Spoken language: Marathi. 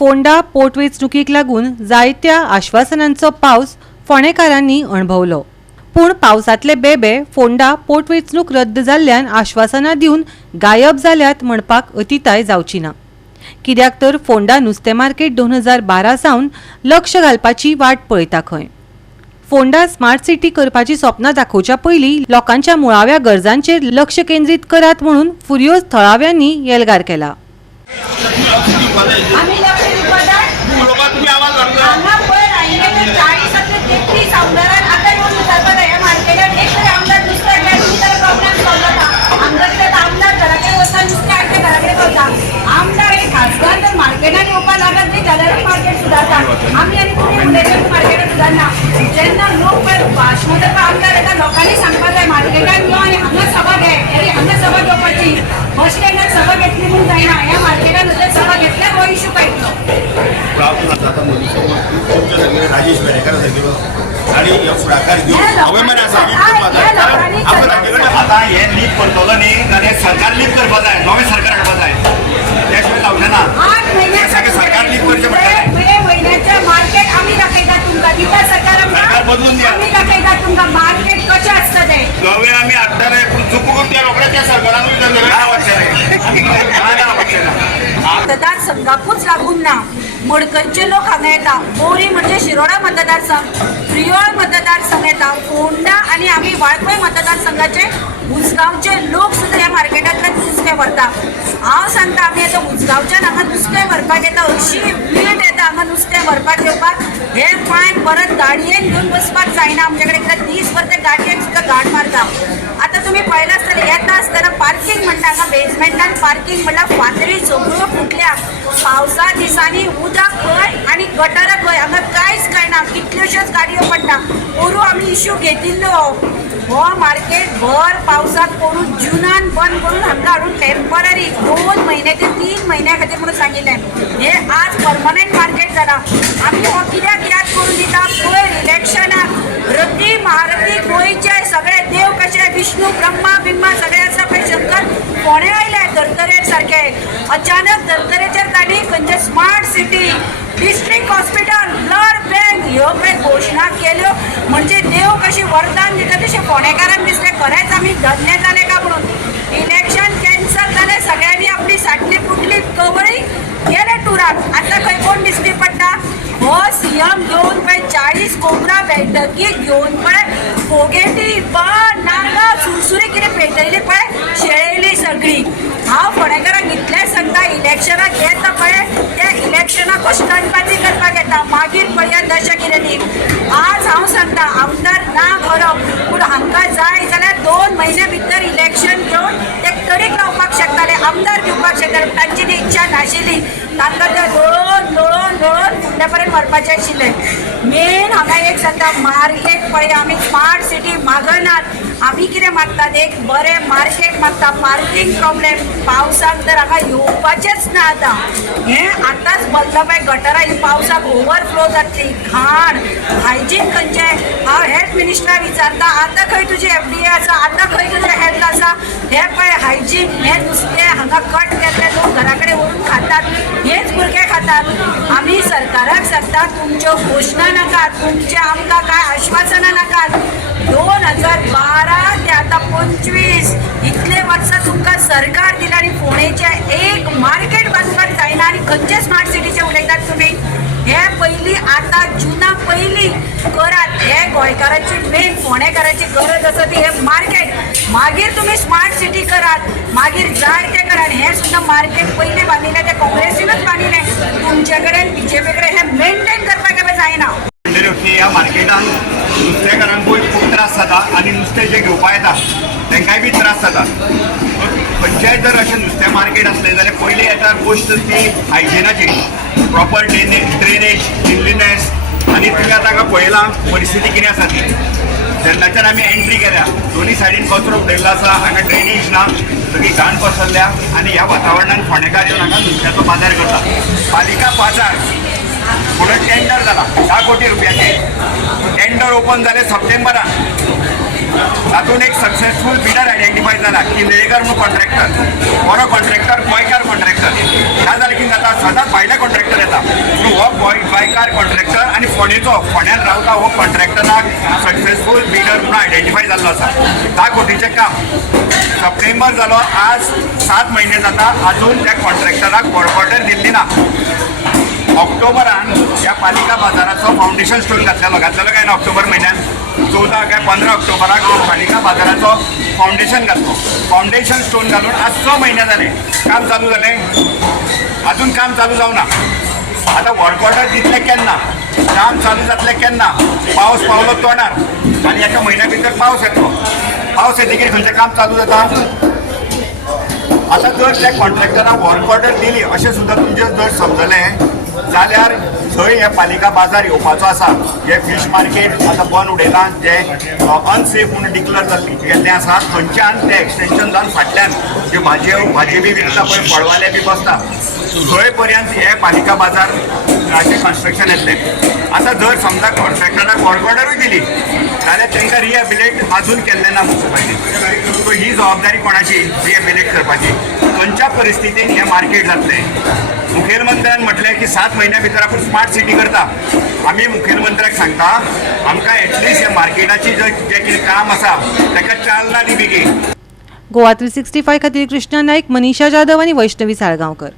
फोंडा पोट वेंचणुकीक लागून जायत्या आश्वासनांचो पावस फोंडेकारांनी अणभवलो। पूण पावसातले बेबे फोंडा पोट वेंचणूक रद्द जाल्ल्यान आश्वासनां दिवन गायब जाल्यात म्हणपाक अतिताय जावची ना। कित्याक तर फोंडा नुस्तें मार्केट 2012 सावन लक्ष घालपाची वाट पळयता खंय। फोंडा स्मार्ट सिटी करपाची स्वप्नां दाखोवच्या पयलीं लोकांच्या मुळाव्या गरजांचेर लक्ष केंद्रीत करात म्हणून फुर्योज थळाव्यांनी येलगार केला। मार्केटात येवपा लागत न्ही जाल्यार मार्केट सुदारता। आमी आनी कोणी उलयता मार्केटात सुदारना। जेन्ना लोक भाशणां आमदार येता लोकांनी सांगपाक जाय मार्केटात यो आनी हांगा सभा घे, अरे हांगा सभा घेवपाची, बस स्टँडार सभा घेतली म्हणून जायना। ह्या मार्केटान जर सभा घेतल्यार हो इश्यू कळटलो। राजेश बेडेकर सारकेलो आणि फुडाकार घेवन अवमान आसा आता हे लीक करतलो न्ही जाल्यार सरकार लीक करपा जाय, नवें सरकार हाडपा जाय। त्याशिवाय लावचें ना। 8 महिन्याचे सरकार लीक करचें पडटलें। महिन्याचं मार्केट आम्ही दाखयता तुमकां, दिता सरकार बदलून द्या। आम्ही दाखयता तुमकां मार्केट कशें आसता तें। गवे आमी हाडटाले पूण चुकून त्या रोखड्या त्या सरकारान मतदारसंघाकूच लागून ना, मडकयचे लोक हांगा येता। बोरी म्हणजे शिरोडा मतदारसंघ, फ्रियोळ मतदारसंघ येता, फोंडा आणि आमी वाळपय मतदारसंघाचे उसगांवचे लोक सुद्दां ह्या मार्केटांतल्यान नुस्तें व्हरता। हांव सांगता आमी आतां उसगांवच्यान हांगा नुस्तें व्हरपाक येता, अशी वीट येता हांगा नुस्तें व्हरपाक येवपाक। हे पांय परत गाडयेन घेवन बसपाक जायना आमचे कडेन, कित्याक दिसभर ते गाडयेन सुद्दां गाड मारता। आतां तुमी पळयलां आसतलें येता आसतना पार्किंग म्हणटा हांगा बेजमेंटान पार्किंग म्हणल्यार फातरी सगळ्यो फुटल्या। पावसा दिसांनी उदक खंय आनी गटारां खंय हांगा कांयच कळना, कितल्योश्योच गाडयो पडटा। पोरू आमी इश्यू घेतिल्लो हो मार्केट भर पावसात पोरू जुनान बंद करून हांगा हाडून टेम्पररी 2 महिने ते 3 महिन्या खातीर म्हणून सांगिल्लें। हे आज परमनंट मार्केट जाला। आमी हो कित्याक याद करून दिता, पयर इलेक्शनाक रती महारथी गोंयचे सगळे देव कशे विष्णू ब्रह्मा बिम्मा सगळे आसा पळय शंकर फोंडे आयले धर्तरेर सारके। अचानक धर्तरेचेर तांणी खंयचे smart city, district hospital, blood bank ह्यो पळय घोशणा केल्यो म्हणजे देव कशी वरदान दिता तशें फोंडेकारांक दिसलें खरेंच आमी धन्य जाले का म्हणून। इलेक्शन कॅन्सल जालें, सगळ्यांनी आपली साटली पुटली कवळी गेले टुराक। आतां खंय कोण दिसती पडटा, हो सीएम घेवन पळय 40 कोबरा बैठकी घेवन पळय फोगेटी बन नाका सुरसुरी कितें पेटयली पळय शेळयली सगळी। हांव फोंडेकारांक इतलेंच सांगता, इलेक्शनाक येता पळय त्या इलेक्शनाक स्टंटबाजी करपाक येता, मागीर पळया दशा कितें ती। आज हांव सांगता आमदार ना करप, पूण हांकां जाय जाल्यार 2 म्हयने भितर इलेक्शन घेवन ते कडीक रावपाक शकताले, आमदार घेवपाक शकताले। तांची ती इच्छा नाशिल्ली, तांकां ते दळोवन फुडल्या पर्यंत व्हरपाचें आशिल्लें। मेन हांगा एक सांगता, मार्केट पळय आमी स्मार्ट सिटी मागनात, आमी कितें मागतात एक बरें मार्केट मागता। पार्किंग प्रॉब्लेम पावसाक तर हांगा येवपाचेंच ना। आतां हें आतांच बदला पळय गटारां ही पावसाक ओवरफ्लो जातली, घाण हायजीन खंयचें। हांव हेल्थ मिनिस्टराक विचारता, आतां खंय तुजी FDA आसा, आतां खंय तुजें हेल्थ आसा। हे पळय हायजीन, हें नुस्तें हांगा कट केल्लें लोक घरा कडेन व्हरून खातात, हेच भुरगे खातात। आमी सरकाराक सांगता तुमच्यो घोशणा नाकात, तुमचे आमकां कांय आश्वासनां नाकात। 2012 ते आतां 25 इतले वर्सां तुमकां सरकार दिला आनी फोंडेचें एक मार्केट बांदपाक जायना आनी खंयचे स्मार्ट सिटीचे उलयतात तुमी। हे पयलीं आतां जुना पयलीं करात, हे गोंयकारांची मेन फोंडेकारांची गरज आसा ती हे मार्केट। मागीर तुमी स्मार्ट सिटी करात, मागीर जाय ते करात। हे सुद्दां मार्केट पयलीं बांदिल्लें ते काँग्रेसीनच बांदिल्लें, तुमचे कडेन BJP कडेन हे मेंटेन करपाक केन्ना जायना। ह्या मार्केटान नुस्तेकारांक खूब त्रास जाता आनी नुस्तें जें घेवपा येता तांकांय बी त्रास जाता। खंयचेंय जर अशें नुस्तें मार्केट आसलें जाल्यार पयलीं येता गोश्ट ती हायजिनाची, प्रॉपर ड्रेनेज, क्लिनलीनेस। आनी तुमी आतां हांगा पळयलां परिस्थिती कितें आसा ती। जेन्नाच्यान आमी एंट्री केल्या दोनी सायडीन कचरो उडयल्लो आसा, हांगा ड्रेनेज ना, सगळी घाण पसरल्या आनी ह्या वातावरणान फोंडेकार येवन हांगा नुस्त्याचो बाजार करता। पालिका बाजार म्हणून टेंडर जाला 10 कोटी रुपयाचे। टेंडर ओपन जालें सप्टेंबरान, तातूंत एक सक्सेसफूल बिडर आयडेंटिफाय जाला की लेगर म्हणून कॉन्ट्रॅक्टर बरो कॉन्ट्रॅक्टर गोंयकार कॉन्ट्रॅक्टर काय जालें की जाता सदांच भायले कॉन्ट्रॅक्टर येता पूण हो गोंयकार कॉन्ट्रॅक्टर आनी फोंड्यान रावता हो कॉन्ट्रॅक्टराक सक्सेसफूल बिडर म्हणून आयडेंटिफाय जाल्लो आसा 10 कोटीचें काम सप्टेंबर जालो आज 7 महिने जाता अजून त्या कॉन्ट्रॅक्टराक वर्क ऑर्डर दिल्ली ना ऑक्टोबरान ह्या पालिका बाजाराचो फावंडेशन स्टोन घातलेलो काय ना ऑक्टोबर म्हयन्यान 14 काय 15 ऑक्टोबराक पालिका बाजाराचो फावंडेशन घातलो फावंडेशन स्टोन घालून आज 6 महिने जाले काम चालू जालें अजून काम चालू जावना आतां वर्क ऑर्डर दितले केन्ना काम चालू जातलें केन्ना पावस पावलो तोंडार आनी एका म्हयन्या भितर पावस येतलो पावस येतकीर खंयचें काम चालू जाता आतां जर त्या कॉन्ट्रॅक्टराक वर्क ऑर्डर दिली अशें सुद्दां तुमचें जर समजलें जाल्यार थंय हे पालिका बाजार येवपाचो आसा जे फीश मार्केट आतां बंद उडयलां जे अनसेफ म्हणून डिक्लेअर केल्लें आसा थंयच्यान तें एक्सटेंशन जावन फाटल्यान जे भाजी बी विकता पळय फळवाले बी बसता थंय पर्यंत हे पालिका बाजाराचें कन्स्ट्रक्शन येतलें आतां जर समजा कॉन्ट्रॅक्टराक वर्क ऑर्डरूय दिली जाल्यार तांकां रिहेबिलेट अजून केल्लें ना म्युनिसिपालिटी सो ही जबाबदारी कोणाची रिहेबिलेट करपाची खंयच्या परिस्थितीन हें मार्केट जातलें मुखेलमंत्र्यान म्हटलें की 7 महिन्या भितर आपूण स्मार्ट सिटी करता आमी मुखेलमंत्र्याक सांगता आमकां एटलिस्ट ह्या मार्केटाची जें कितें काम आसा ताका चालना दी बेगीन गोवा 365 खातीर कृष्णा नायक, मनीषा जाधव आनी वैष्णवी साळगांवकर.